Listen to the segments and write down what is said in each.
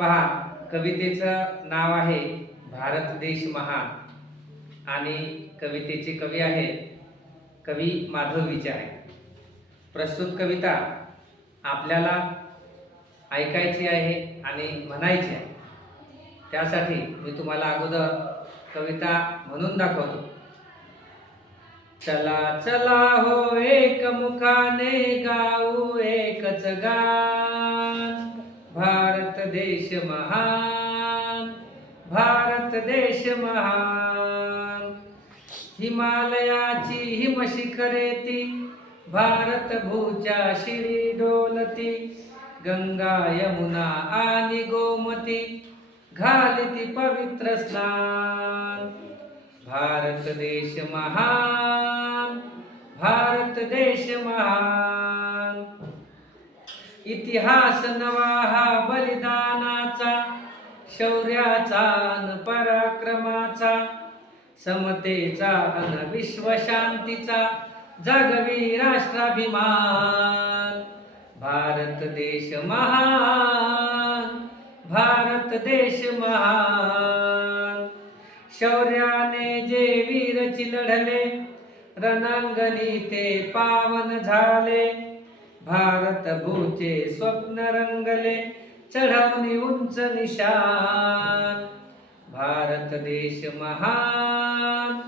पहा, कवितेचं नाव आहे भारत देश महान आणि कवितेचे कवी आहेत कवी माधव विचारे. प्रस्तुत कविता आपल्याला ऐकायची आहे आणि म्हणायची आहे. त्यासाठी मी तुम्हाला अगोदर कविता म्हणून दाखवतो. चला चला हो एक मुखाने गाऊ एकच गान, भारत देश महान, भारत देश महान. हिमालयाची हिमशिखरे ती, भारत भूच्या शिरी डोलती, गंगा यमुना आणि गोमती घालिती पवित्र स्नान. भारत देश महान, भारत देश महान. इतिहास नवा हा बलिदानाचा, शौर्याचा अन पराक्रमाचा, समतेचा अन विश्वशांतीचा जगवी राष्ट्राभिमान. भारत देश महान, भारत देश महान. शौर्याने जे वीरची लढले, रणांगणी ते पावन झाले, भारत भूचे स्वप्न रंगले, चढवणी उंच निशान. भारत देश महान,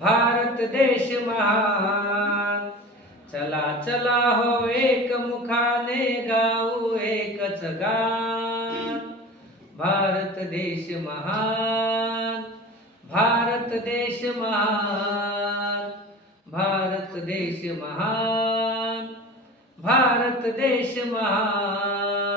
भारत देश महान. चला चला हो एक मुखाने गाऊ एकच गान, भारत देश महान, भारत देश महान, भारत देश महान, भारत देश महान.